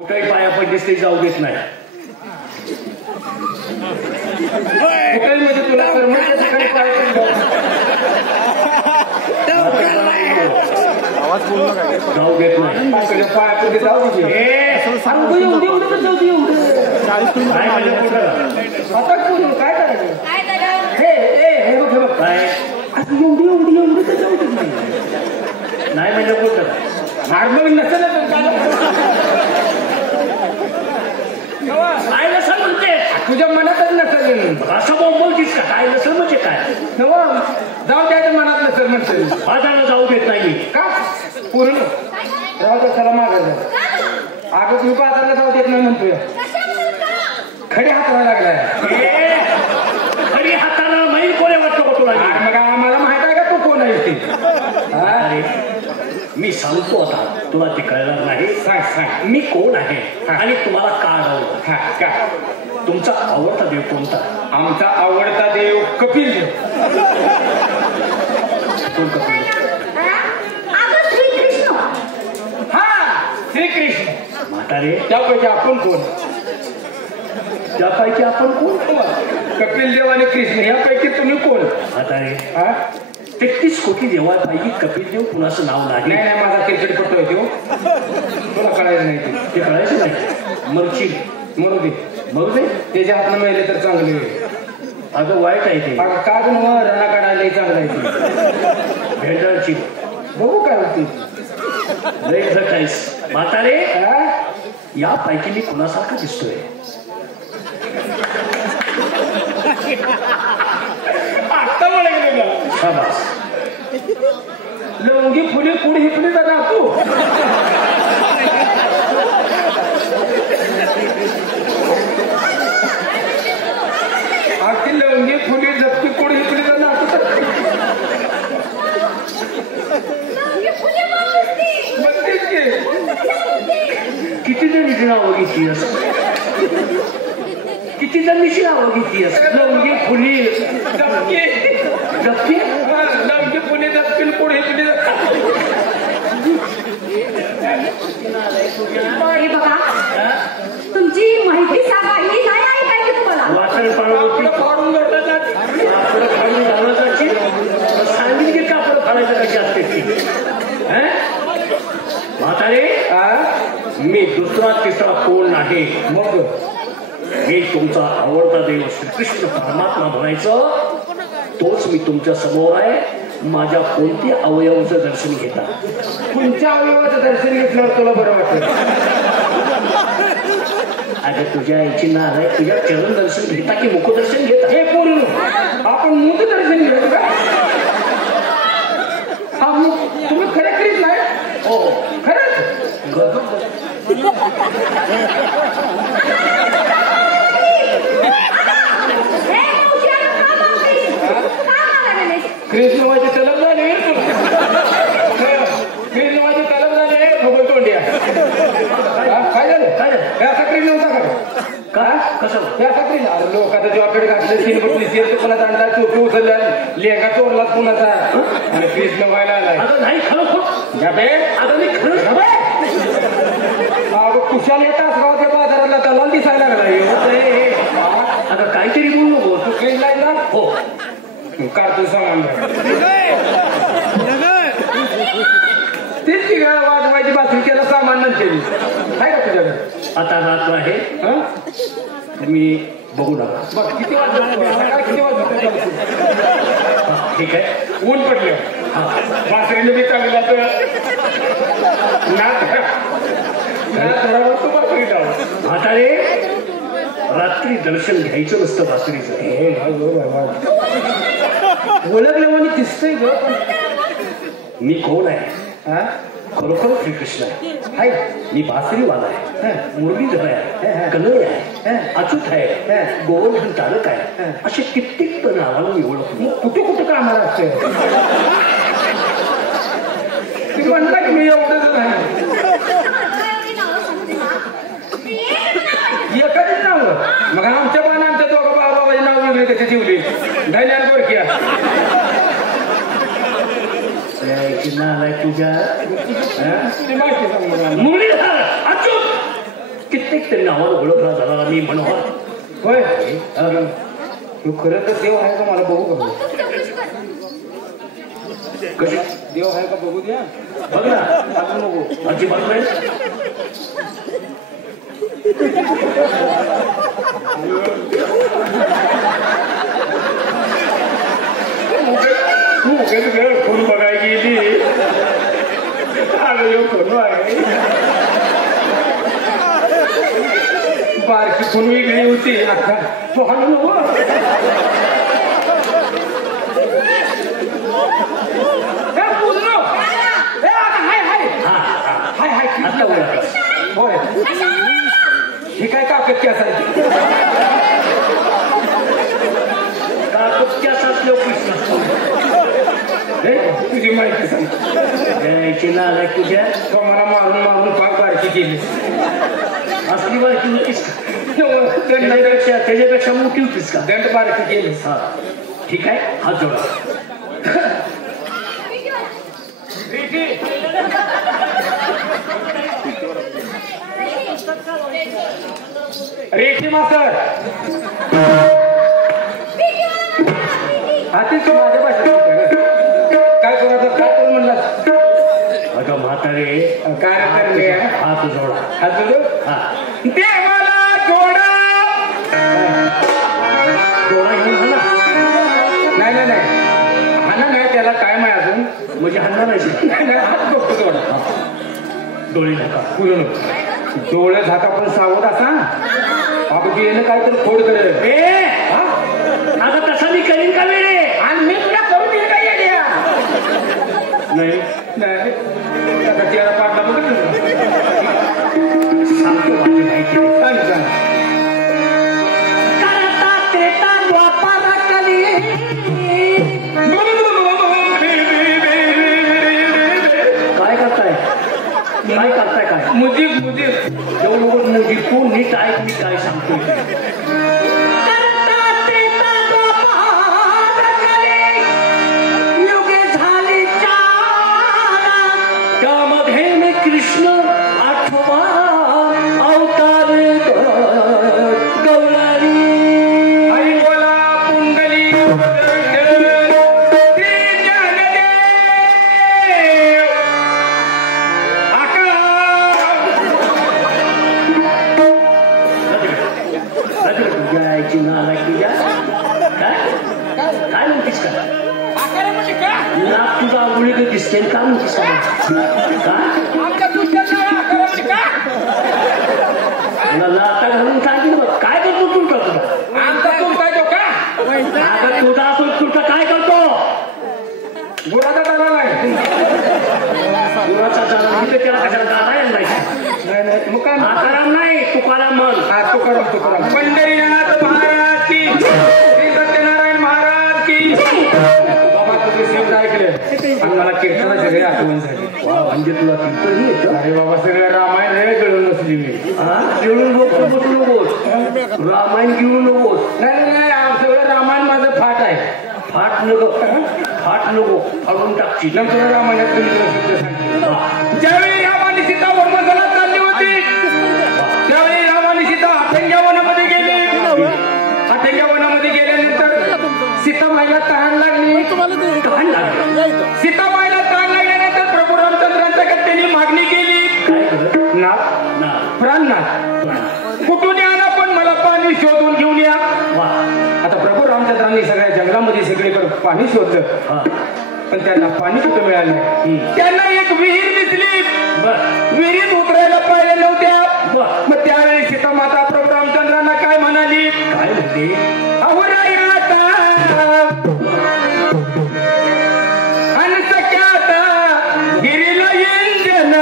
कुठेही पाया पडलीस ते जाऊ देत नाही. कुठेही म्हणजे तुला कर्माच्या ठिकाणी पाय जाऊ देत नाही. पाया पुढे जाऊ दे. आता काय करायचं हे बघ बघ काय असं एवढी तर जाऊ देत नाही म्हणजे कुठं नॉर्मल नसेल काय नसेल म्हणते तुझ्या मनातच नसेल असं बोलतीस का काय नसेल म्हणजे काय जाऊ द्यायचं मनात नसेल म्हणते बाजारला जाऊ देत नाही का पूर्ण राहू दे चला मागायचं अगं तुम्ही बाजारला जाऊ देत नाही म्हणतोय खडी हाताला लागलाय खडी हाताला माहीत कोणी वाटतं तुला मग आम्हाला माहित आहे का तू कोण आहे ते मी सांगतो आता तुला ते कळणार नाही. सांग मी कोण आहे आणि तुम्हाला का आवडतं का तुमचा आवडता देव कोणता. आमचा आवडता देव कपिल देव. कोण कपिल श्रीकृष्ण. हा श्रीकृष्ण. म्हातारे त्यापैकी आपण कोण त्यापैकी आपण कोण कपिल देव आणि कृष्ण यापैकी तुम्ही कोण. म्हातारे 33 कोटी देवापैकी कपिल देव कुणाचं नाव नाही. नाही माझा क्रिकेट पटतो आहे तुला कळायचं नाही ते कळायचं नाही मरची मरू दे त्याच्या हातनं मिळले तर चांगले. अगं वाईट आहे ते का रणा काढायला चांगलं आहे ते भेंडाळची बघू काय होती लय काहीस. म्हातारे यापैकी मी कुणासारखा दिसतोय. आता शाबास लवंगी फुले पुढे ही फुले जाणार तू आखी लवंगी फुले जपती पुढे ही फुले जाणार किती जण नावं घेतली किती जणांची नावं घेतली लवंगी फुली जपती लवंगी फुले जपतील पुढे फुले बघा तुमची माहिती सांगा ही नाही ऐकायची तुम्हाला. वाचन फाडून घालून जायची सांगितली की कापड फाडायचं कशी असते ती. म्हातारे मी दुसरा तिसरा कोण नाही. मग मी तुमचा आवडता देव श्रीकृष्ण परमात्मा म्हणायचं तोच मी तुमच्या समोर आहे. माझ्या कोणत्या अवयवाचं दर्शन घेता. कोणत्या अवयवाचं दर्शन घेतल्यावर तुला बरं वाटतं. अगं तुझ्या आईची नाव आहे तुझ्या चरण दर्शन घेता की मुखदर्शन घेता. हे पूर्ण आपण मुखदर्शन घेतो का तुम्ही खरं करीत नाही. हो खरंच कृष्णवाचे तलब झाले कृष्णवाचे तलब झाले खबर तोंड्या. काय झालं या सक्री नव्हता का कसं त्या सक्री लोकांचा जॉकेट घातलं 3 बटली शेर कोणाचा आणला चोपी उचलला लेंगा चोरला कोणाचा आणि कृष्ण व्हायला आलाय. नाही खरं खोट जाबे आता मी खरं कुशाल येतात गावच्या बाजाराला तलाल दिसायला लागला. आता काहीतरी बोलू नको तू काही नाही ना. हो काढतो सामान तीच की वाजवायची बातमी केला सामान नंतर आहे का तुझ्याकडे. आता रात्र आहे मी बघू नका बघ किती वाजता किती वाजता ठीक आहे. ऊन पडलं बासरीने बी चांगला तर म्हातारे रात्री दर्शन घ्यायचं नसतं बासरीचं. ओळखलं म्हणे दिसतंय ग. मी कोण आहे खरोखर श्रीकृष्ण आहे. मी बासरीवाला आहे मुरलीधर आहे कन्हैया आहे अच्युत आहे गोवर्धन तारक आहे असे कित्येक नावानं मी ओळखतो. कुठे कुठे कामाला असते ती म्हणता की मी एवढंच नाही एखादीच नाव. मग आमच्या पण आमच्या दोघं बाबाची नाव वेगळी कशी ठेवली धैर्यान गोरख्या तुझ्या मुरलीधर अच्युत कित्येक तरी नावानं ओळखला झाला मी मनोहर. होय तू खरं तर देव आहे का मला बघू का? कशी देव आहे का बघू द्या. बघ ना आपण बघू. अजिबात नाही. तू वेळ फोन बघायला गेली. फोन आहे बारकी फोन वेगळी होती. आता तो हॅलो होय ही काय काकत असायची काकत असल्या तुझी माहिती सांग नाला तुझ्या तो मला मारून मारून फार बारकी केली. असली बारकी होतीस का? त्याच्यापेक्षा मोठी होतीस का? दंड बारकी केली. हा ठीक आहे हात जोडा. रेखी मास्तर हाती तो माझ्या भाषेत काय करायचं काय करू म्हणला? अगं म्हातारे काय करणे हात जोडा. हात जोडू हा देवाला जोडा. जोडा घेऊन नाही नाही नाही हाना नाही त्याला काय माय अजून म्हणजे हाणणार नाही. हात बघतो जोडा. डोळे झाका पुढे डोळे झाका पण सावध असा बाबू येणं काय तर फोड करेल. आता तसा मी करीन का वेळे आणि मी तुला करून देईल काय येड्या? नाही नाही आता त्याला पाडला बघितलं सांगतो माझी माहिती सांग सांग. काय करताय काय करताय काय मुजीब मुजीब एवढं मुजीब तू नीट ऐक मी काय सांगतोय. कृष्ण आठवा अवतार गौरी हरी बोला पुंडली जायची नाला तुझ्या काय म्हणतीस का? नाक तुझा आवडीचं दिसते का म्हणतीस आता घालून सांगितलं बघ काय करतो तुमचा तुला आमचा तुमचा तो का आता तुझा असून तुमचा काय करतो? गुराचा चाला नाही गुराचा चाला म्हणजे त्याला कशाला जाता येत नाही. मग काय आकाराम नाही तुकाराम म्हण. हा तुकाराम तुकाराम. पंढरीनाथ महाराज की श्री सत्यनारायण महाराज की. बाबा तुझे शब्द ऐकले आणि मला कीर्तनाची सगळी आठवण झाली. म्हणजे तुला कीर्तन येतं? अरे बाबा सगळं रामायण हे कळून नसली मी. हा घेऊन नको बसू नकोस. रामायण घेऊन नकोस. नाही नाही सगळं रामायण माझं फाट आहे. फाट नको फाट नको फाडून टाकची नंतर रामायणात ज्यावेळी रामाने सीता वनवासाला चालली होती त्यावेळी रामाने सीता अठंग्या वनामध्ये गेले. अठंग्या वनामध्ये गेल्यानंतर सीतामाईला तहान लागली. तहान लागली सीतामाईला तहान लागल्यानंतर प्रभू रामचंद्रांच्या त्यांनी मागणी केली. काय नाथ प्राणनाथ कुठून आणा पण मला पाणी शोधून घेऊन या. आता प्रभू रामचंद्रांनी सगळ्या जंगलामध्ये सगळीकडे पाणी शोधलं पण त्यांना पाणी कुठं मिळालं नाही. त्यांना एक विहीर दिसली. विहिरीत उतरायला पाहिजे नव्हत्या. मग त्यावेळी सीतामाता प्रभू रामचंद्रांना काय म्हणाली? काय म्हणते? अहो राया आणि सख्याता गिरीला इंजन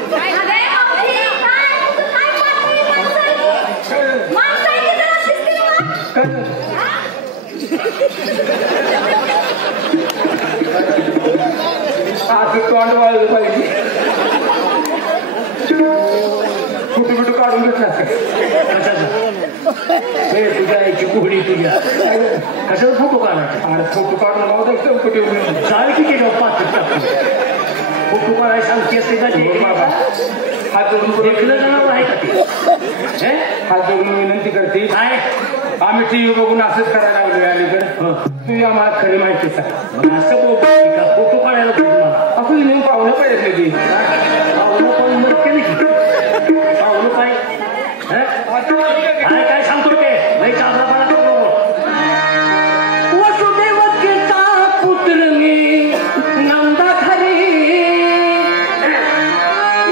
अरे मावशी, काय पाहते माणसाने? माणसाने जरा शिस्तीने वाग. काय झालं? आता तोंड वाळलं पाहिजे. कुठे कुठे काढून घेतला हे तुझ्या आईची कुहडी तुझ्या कशाला फोटो काढायचा अरे फोटो काढून नव्हता एकदम कुठे चाल किती पाच फोटो काढायला सांगते असते का ते बाबा हात जोडून देखलं जनावर आहे का ते हात जोडून विनंती करते. काय आम्ही टीव्ही बघून असंच करायला लागलोय अलीकडे. तुझी आम्हाला खरी माहिती सांग. मग असं बोलतो का फोटो काढायला तुम्हाला आपण नेऊन पाहुणं पाहिजे ती पाहुणं पण मत केली पाहुणं काय काय काय सांगतो ते लई चाबरापणा करू नको. वसुदेवकीचा पुत्र मी नंदा खरी.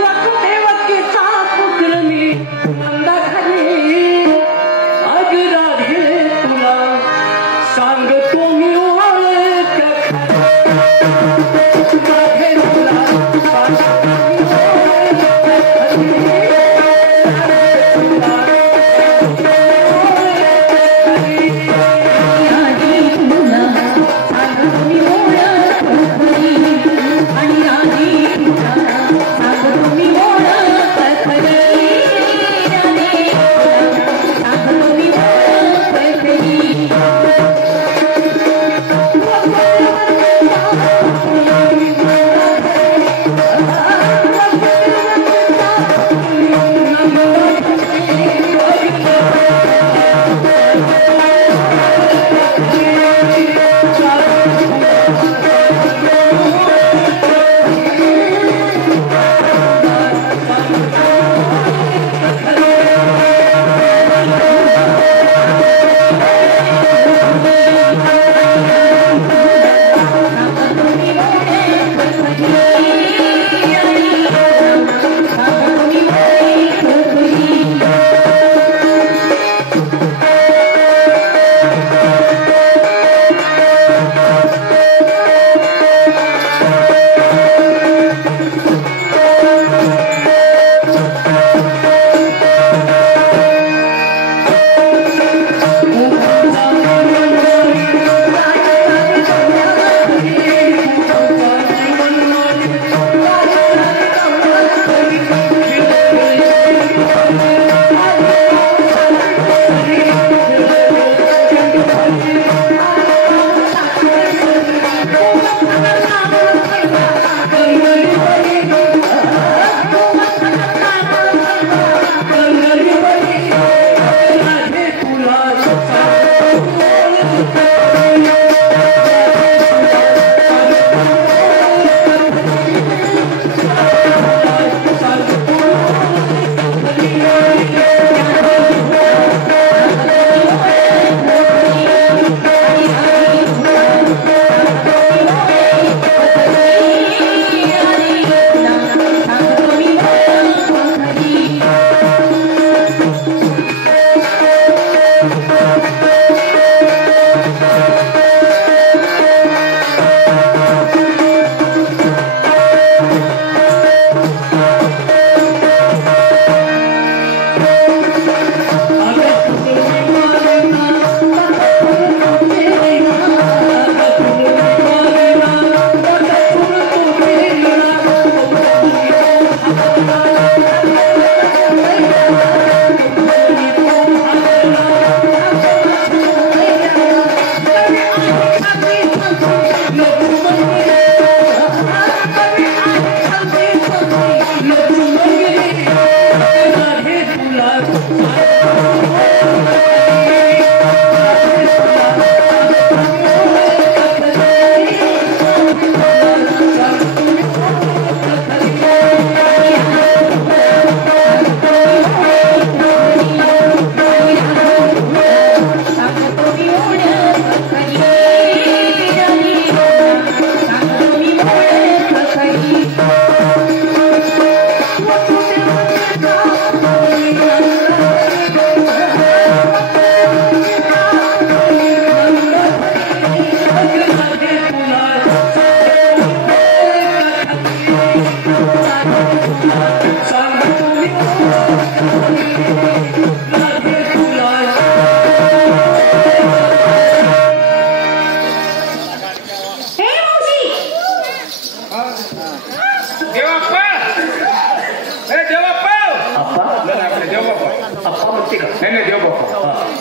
वसुदेवकीचा पुत्र मी नंदा खरी. अग राधे तुला सांगतो मी ओळख राधे तुला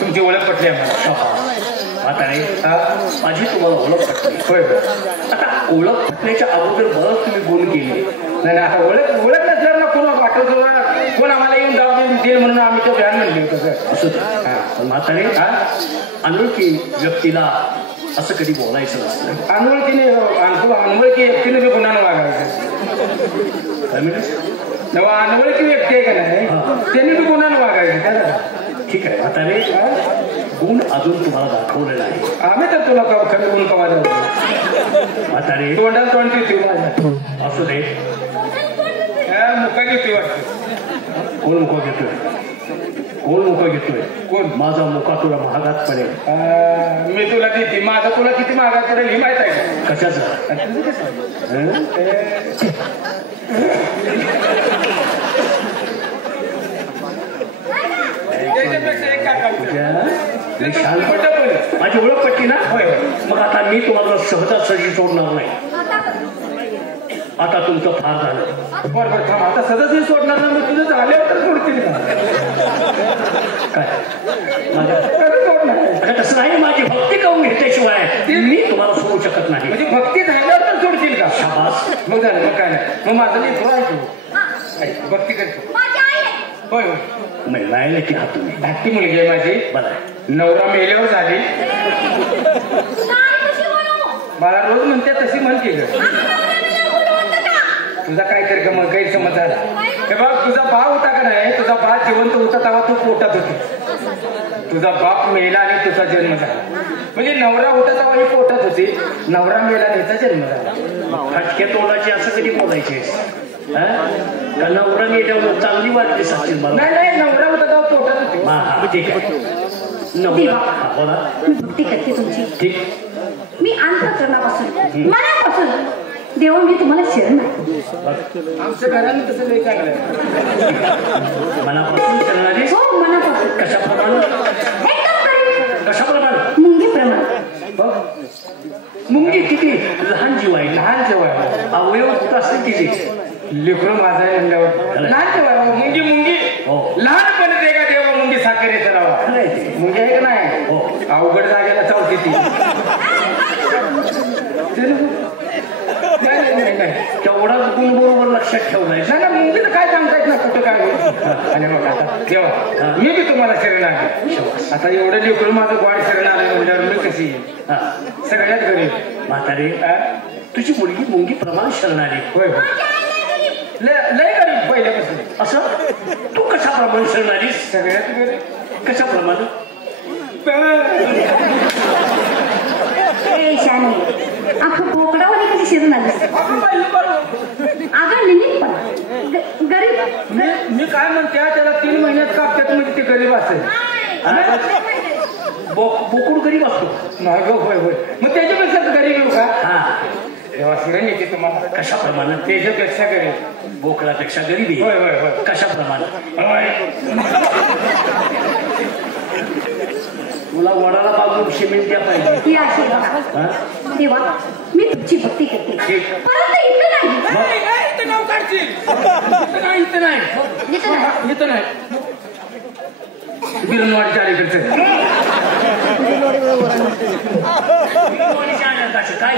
तुमची ओळख पटली आम्हाला. आता नाही माझी तुम्हाला ओळख पटली. होय आता ओळख पटण्याच्या अगोदर बरंच तुम्ही गुण केले. नाही आता ओळख नसल्यावर ना कोण वाटत कोण आम्हाला येऊन जाऊ देईल म्हणून आम्ही तो व्यान म्हणले तसं असं पण म्हातारे अनोळखी व्यक्तीला असं कधी बोलायचं नसतं. अनोळखी व्यक्तीने बी गुन्हा वागायचं. अनोळखी व्यक्ती आहे का नाही त्यांनी बी गुन्हा वागायचं. ठीक आहे म्हातारे गुण अजून तुम्हाला दाखवलेला आहे. आम्ही तर तुला खरं गुण कवा जाऊ म्हातारे तोंडाला तोंड घेतोय माझ्या. असू दे मुका घेतोय वाटतं. कोण मुका घेतोय? कोण मुका घेतोय? कोण? माझा मुका तुला महागात पडेल. मी तुला देते माझा तुला किती महागात पडेल ही माहित आहे का? कशाचं? माझी ओळख पटली ना. मग आता मी तुम्हाला सहजासहजी सोडणार नाही. आता तुमचं फार झालं. बरोबर थांब आता सदस्य सोडणार ना. मी तुझं झाल्यावर तर सोडतील का काय सोडणार? तसं नाही. माझी भक्ती करून घेतल्याशिवाय मी तुम्हाला सोडू शकत नाही. म्हणजे भक्ती झाल्यावर तर सोडतील का? शाबास. मग झालं मग काय नाही. मग माझं मी थोडा ऐकू भक्ती करतो. होय होय महिला की हा तुम्ही धाकटी मुलगी आहे माझी. बरं नवरा मेल्यावर झाली. मला रोज म्हणते तशी म्हणते ग. तुझा काय कर का मग गैरसमज झाला. हे बघ तुझा भाव होता का नाही. तुझा बाप जिवंत होता तेव्हा तू पोटात होती. तुझा बाप मेला आणि तुझा जन्म झाला. म्हणजे नवरा होता तेव्हा ही पोटात होती. नवरा मेला आणि त्याचा जन्म झाला. फटक्या तोंडाची असं कधी बोलायचे? का नवरा मेल्यावर चांगली वाटली साक्षी मला? नाही नवरा होता तेव्हा पोटात होती. हा ठीक आहे. देवा बोला. मी भक्ती करते तुमची. ठीक. मी अंतःकरणापासून मनापासून देवा मी तुम्हाला शरण आहे. आमच्या घराने तसं नाही चांगलं. मनापासून शरणारी. हो मनापासून. कशाप्रमाणे? एकदम खरी. कशाप्रमाणे? मुंगीप्रमाणे. मुंगी किती लहान जीव आहे. लहान जेव्हा अवयव असते तिथे. लेकरं माझा आहे म्हणल्यावर लहान जेव्हा मुंगी लहानपणी ते का तेव्हा मुंगी साखर येतं नावा. मुंगी आहे का नाही. अवघड जागेला चावते ती. तेवढाच गुण बरोबर लक्षात ठेवलाय. नाही ना मुंगी तर काय सांगता येत ना कुठं काय होईल. आणि मग आता तेव्हा मी बी तुम्हाला शरण आहे. आता एवढं लेकरून माझं गोड शरण आलं म्हणल्यावर मी कशी सगळ्यात गरीब. म्हातारे तुझी मुलगी मुंगी प्रमाण शरणारी. होय लय गरीब पहिल्यापासून. असं तू कशाप्रमाणे शरणारी? सगळ्यात गरीब. कशाप्रमाणे? शाने अख्खं बोकडावाली कधी शिरून आली. अगं निमित्त पण गरीब. मी काय म्हणते त्याला 3 महिन्यात कापतात म्हणजे ते गरीब असेल. बोकुड गरीब असतो. नाही ग होय मग त्याच्यापेक्षा गरीब येऊ का? हा तेव्हा शिरण येते तुम्हाला. कशाप्रमाणे? त्याच्यापेक्षा गरीब. बोकडापेक्षा गरीब आहे. होय कशाप्रमाणे? तुला वडाला बाजून सिमेंट द्या पाहिजे. ही अशी बघा देवा मी तुमची भक्ती करते. परंतु इथं नाही. इथं नाव काढशील. इथं नाही बिरणवाडीच्या अलीकडचं. काय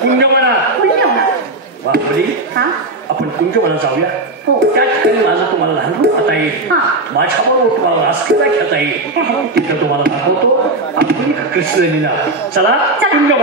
कुंजवना बापरी. आपण कुंजवना जाऊया. त्या ठिकाणी माझं तुम्हाला लहान आता येईल. माझ्याबरोबर तुम्हाला रासलीला खेळता येईल. तिथं तुम्हाला दाखवतो आपली कृष्ण लीला. चला कुंजवना.